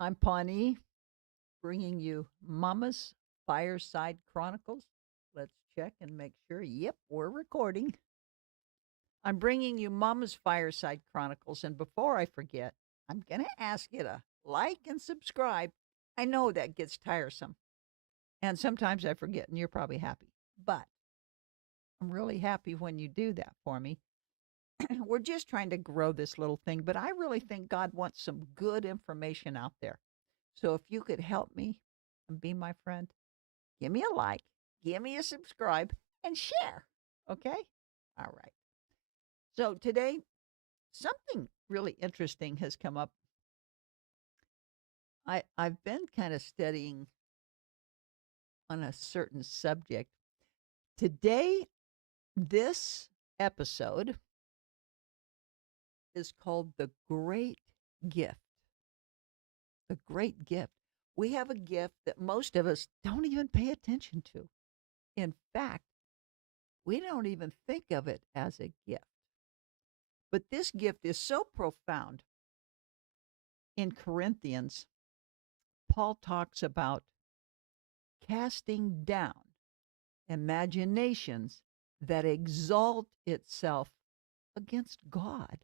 I'm Pawnee, bringing you Mama's Fireside Chronicles. Let's check and make sure. Yep, we're recording. I'm bringing you Mama's Fireside Chronicles. And before I forget, I'm going to ask you to like and subscribe. I know that gets tiresome. And sometimes I forget, and you're probably happy. But I'm really happy when you do that for me. We're just trying to grow this little thing, but I really think God wants some good information out there. So if you could help me and be my friend, give me a like, give me a subscribe, and share. Okay? All right. So today, something really interesting has come up. I've been kind of studying on a certain subject. Today, this episode is called The Great Gift. The Great Gift. We have a gift that most of us don't even pay attention to. In fact, we don't even think of it as a gift. But this gift is so profound. In Corinthians, Paul talks about casting down imaginations that exalt itself against God.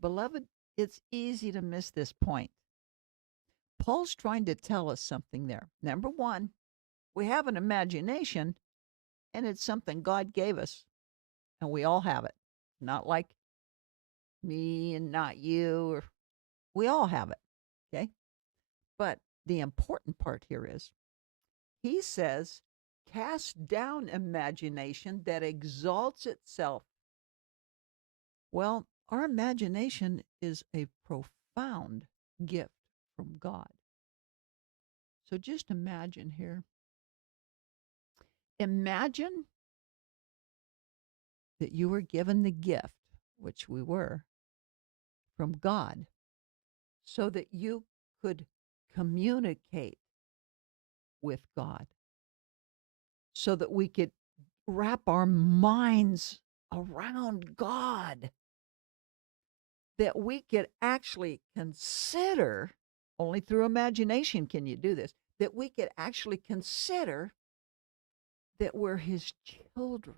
Beloved, it's easy to miss this point. Paul's trying to tell us something there. Number one, we have an imagination, and it's something God gave us, and we all have it. Not like me and not you, or we all have it. Okay. But the important part here is he says, cast down imagination that exalts itself. Well, our imagination is a profound gift from God. So just imagine here. Imagine that you were given the gift, which we were, from God, so that you could communicate with God, so that we could wrap our minds around God, that we could actually consider, only through imagination can you do this, that we could actually consider that we're his children.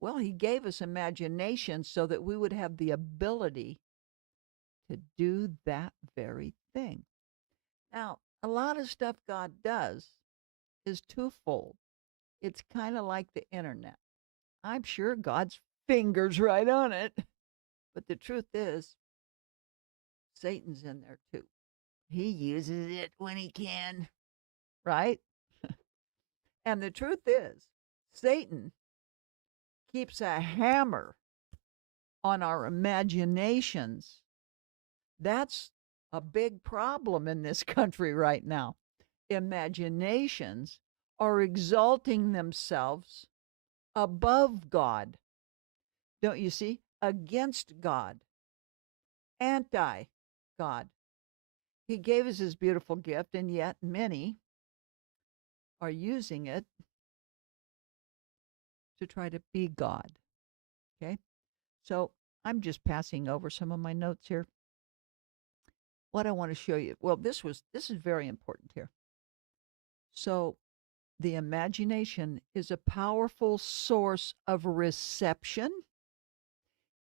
Well, he gave us imagination so that we would have the ability to do that very thing. Now, a lot of stuff God does is twofold. It's kind of like the internet. I'm sure God's finger's right on it. But the truth is, Satan's in there too. He uses it when he can, right? And the truth is, Satan keeps a hammer on our imaginations. That's a big problem in this country right now. Imaginations are exalting themselves above God. Don't you see? Against God, anti God. He gave us his beautiful gift, and yet many are using it to try to be God. Okay? So I'm just passing over some of my notes here. What I want to show you, well, this is very important here. So the imagination is a powerful source of reception.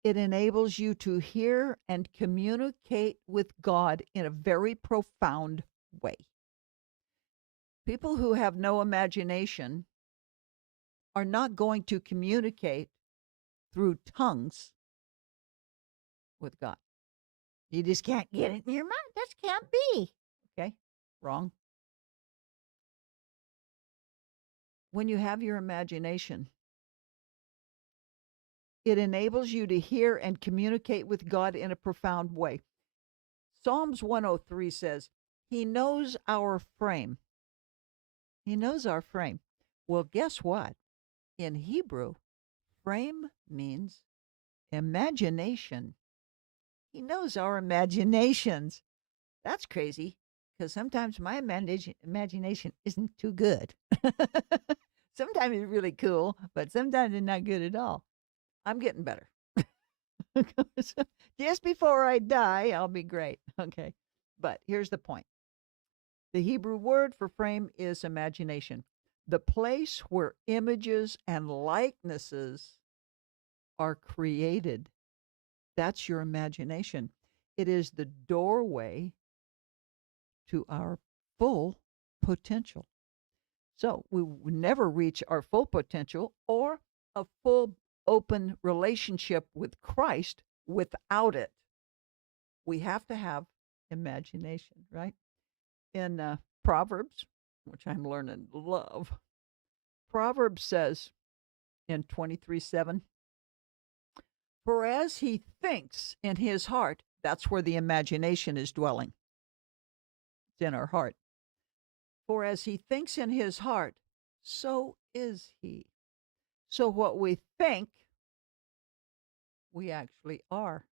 It enables you to hear and communicate with God in a very profound way. People who have no imagination are not going to communicate through tongues with God. You just can't get it in your mind. That can't be. Okay? Wrong. When you have your imagination, it enables you to hear and communicate with God in a profound way. Psalms 103 says, he knows our frame. He knows our frame. Well, guess what? In Hebrew, frame means imagination. He knows our imaginations. That's crazy because sometimes my imagination isn't too good. Sometimes it's really cool, but sometimes it's not good at all. I'm getting better. Just before I die, I'll be great. Okay. But here's the point: the Hebrew word for frame is imagination, the place where images and likenesses are created. That's your imagination. It is the doorway to our full potential. So we would never reach our full potential or a full open relationship with Christ without it. We have to have imagination, right? In Proverbs, which I'm learning to love, Proverbs says in 23:7, for as he thinks in his heart, that's where the imagination is dwelling. It's in our heart. For as he thinks in his heart, so is he. So what we think, we actually are.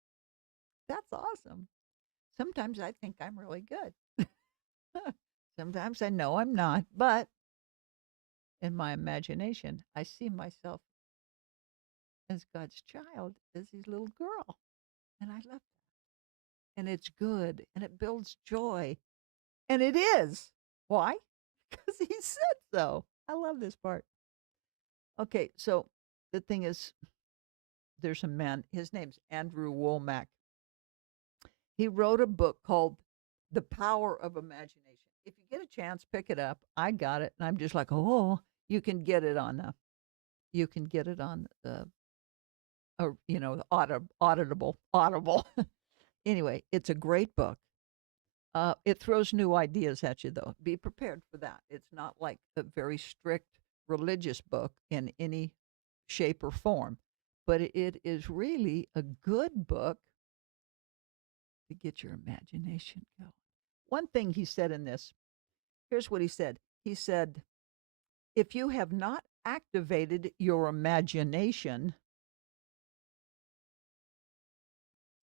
That's awesome. Sometimes I think I'm really good. Sometimes I know I'm not, but in my imagination, I see myself as God's child, as his little girl. And I love that. And it's good and it builds joy. And it is. Why? Because he said so. I love this part. Okay, so the thing is, there's a man, his name's Andrew Womack. He wrote a book called The Power of Imagination. If you get a chance, pick it up. I got it, and I'm just like, oh, you can get it on audible. Anyway, it's a great book. It throws new ideas at you, though. Be prepared for that. It's not like a very strict religious book in any shape or form, but it is really a good book to get your imagination going. One thing he said in this, here's what he said. He said, if you have not activated your imagination,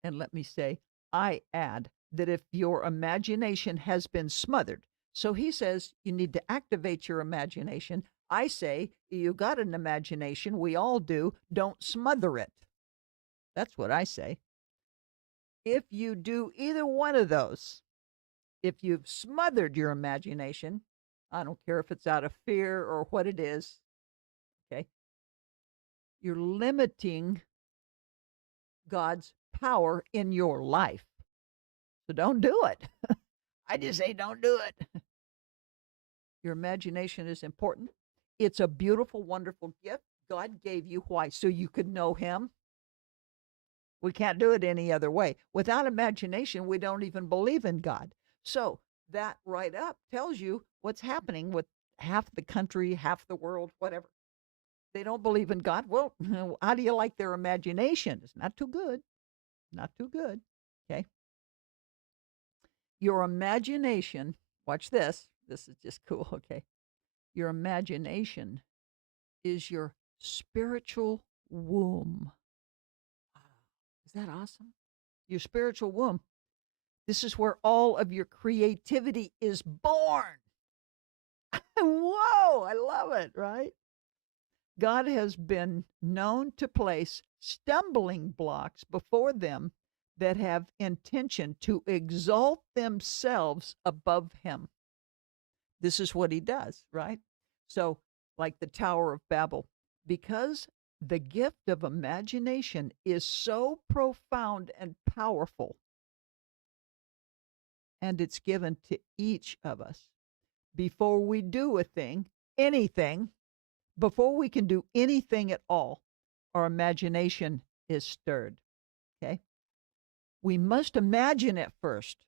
and let me say, I add that if your imagination has been smothered, so he says you need to activate your imagination. I say, you got an imagination, we all do, don't smother it. That's what I say. If you do either one of those, if you've smothered your imagination, I don't care if it's out of fear or what it is, okay, you're limiting God's power in your life. So don't do it. I just say don't do it. Your imagination is important. It's a beautiful, wonderful gift God gave you. Why? So you could know him. We can't do it any other way. Without imagination, we don't even believe in God. So that right up tells you what's happening with half the country, half the world, whatever. They don't believe in God. Well, how do you like their imagination? It's not too good. Not too good. Okay. Your imagination, watch this. This is just cool. Okay. Your imagination is your spiritual womb. Is that awesome? Your spiritual womb. This is where all of your creativity is born. Whoa, I love it, right? God has been known to place stumbling blocks before them that have intention to exalt themselves above him. This is what he does, right? So, like the Tower of Babel, because the gift of imagination is so profound and powerful, and it's given to each of us. Before we do a thing, anything, before we can do anything at all, our imagination is stirred. Okay? We must imagine it first.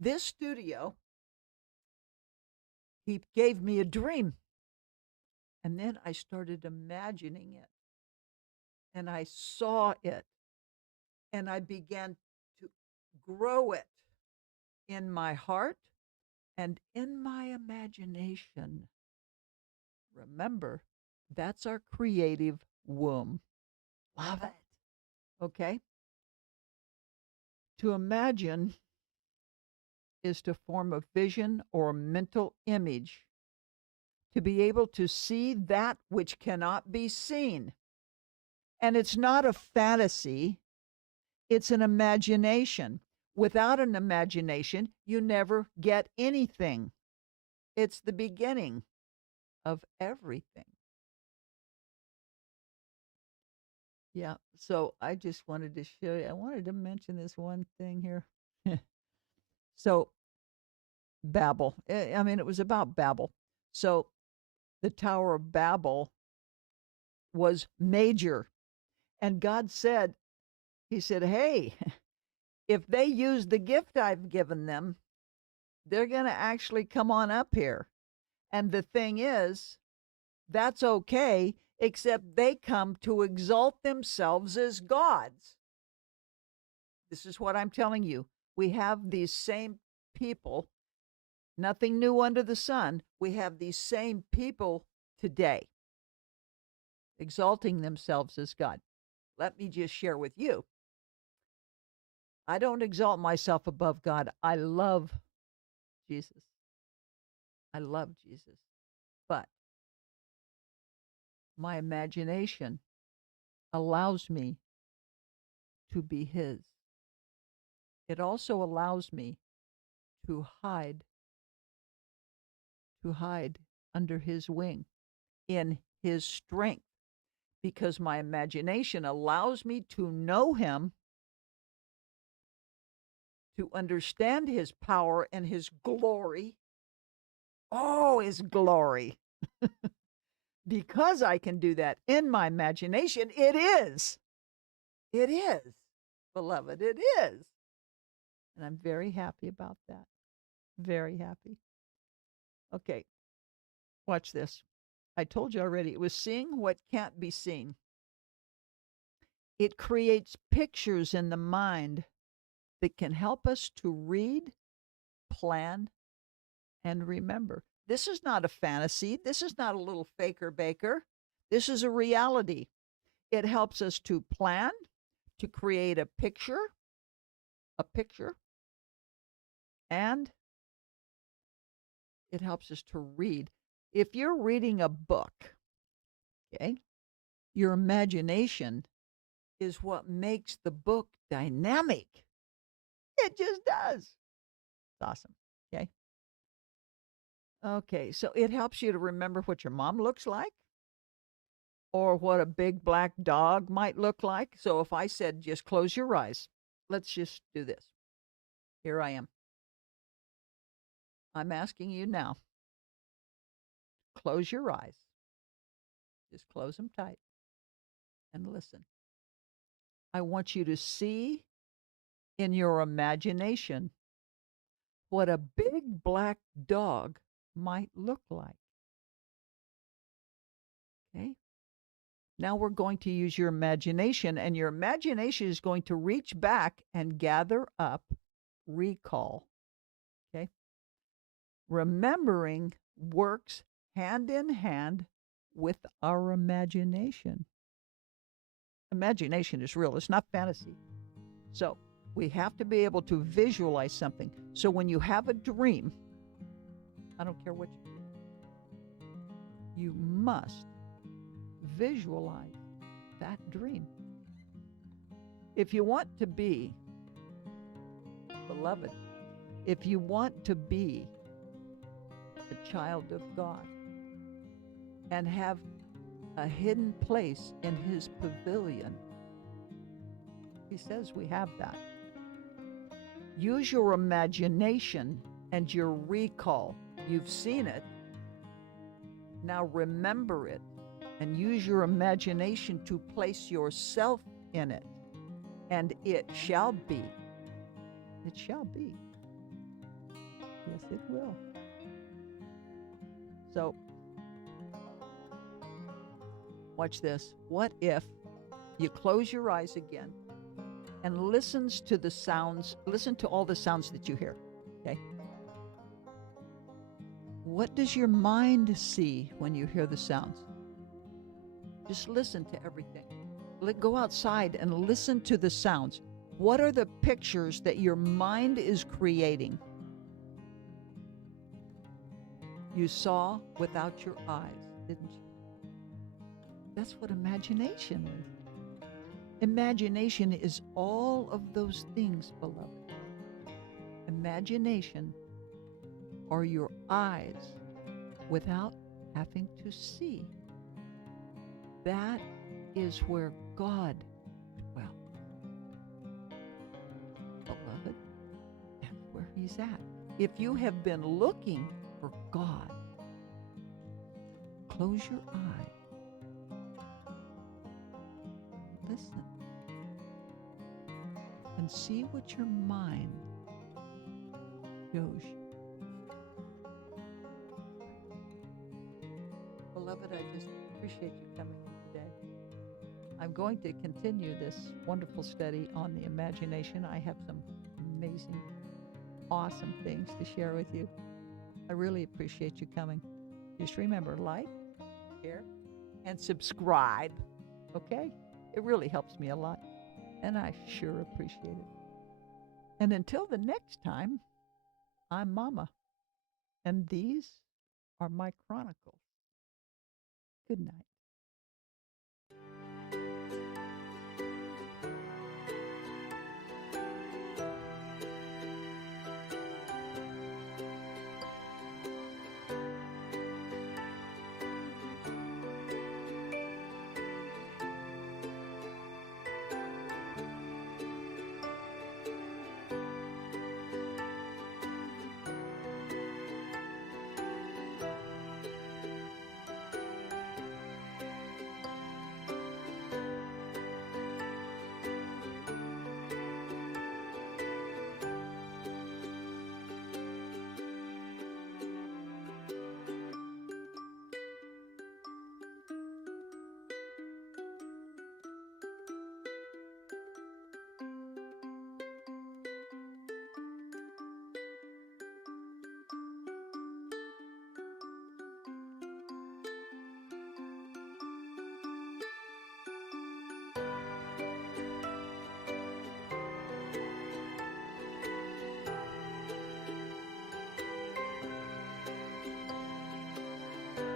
This studio, he gave me a dream. And then I started imagining it. And I saw it. And I began to grow it in my heart and in my imagination. Remember, that's our creative womb. Love it. Okay? To imagine is to form a vision or a mental image, to be able to see that which cannot be seen. And it's not a fantasy, It's an imagination. Without an imagination, you never get anything. It's the beginning of everything. Yeah. So I just wanted to show you, I wanted to mention this one thing here. So, Babel. I mean, it was about Babel. So, the Tower of Babel was major. And God said, He said, hey, if they use the gift I've given them, they're going to actually come on up here. And the thing is, that's okay, except they come to exalt themselves as gods. This is what I'm telling you. We have these same people, nothing new under the sun. We have these same people today exalting themselves as God. Let me just share with you. I don't exalt myself above God. I love Jesus. I love Jesus. But my imagination allows me to be His. It also allows me to hide under His wing, in His strength, because my imagination allows me to know Him, to understand His power and His glory. Oh, His glory. Because I can do that in my imagination, it is. It is, beloved, it is. And I'm very happy about that. Very happy. Okay, watch this. I told you already, it was seeing what can't be seen. It creates pictures in the mind that can help us to read, plan, and remember. This is not a fantasy. This is not a little faker baker. This is a reality. It helps us to plan, to create a picture, and it helps us to read. If you're reading a book, okay, your imagination is what makes the book dynamic. It just does. It's awesome. Okay. Okay, so it helps you to remember what your mom looks like or what a big black dog might look like. So if I said, just close your eyes, let's just do this. Here I am. I'm asking you now, close your eyes. Just close them tight and listen. I want you to see in your imagination what a big black dog might look like. Okay? Now we're going to use your imagination, and your imagination is going to reach back and gather up recall. Okay? Remembering works hand in hand with our imagination. Imagination is real, it's not fantasy. So we have to be able to visualize something. So when you have a dream, I don't care what you do, you must visualize that dream. If you want to be, beloved, if you want to be a child of God and have a hidden place in His pavilion, He says we have that. Use your imagination and your recall. You've seen it. Now remember it and use your imagination to place yourself in it. And it shall be. It shall be. Yes, it will. So, watch this. What if you close your eyes again and listen to all the sounds that you hear, okay? What does your mind see when you hear the sounds? Just listen to everything. Go outside and listen to the sounds. What are the pictures that your mind is creating? You saw without your eyes, didn't you? That's what imagination is. Imagination is all of those things, beloved. Imagination are your eyes without having to see. That is where God dwells. Beloved, that's where He's at. If you have been looking for God, close your eye, listen, and see what your mind shows you. Beloved, I just appreciate you coming in today. I'm going to continue this wonderful study on the imagination. I have some amazing, awesome things to share with you. I really appreciate you coming. Just remember, like, share, and subscribe, okay? It really helps me a lot, and I sure appreciate it. And until the next time, I'm Mama, and these are my Chronicles. Good night.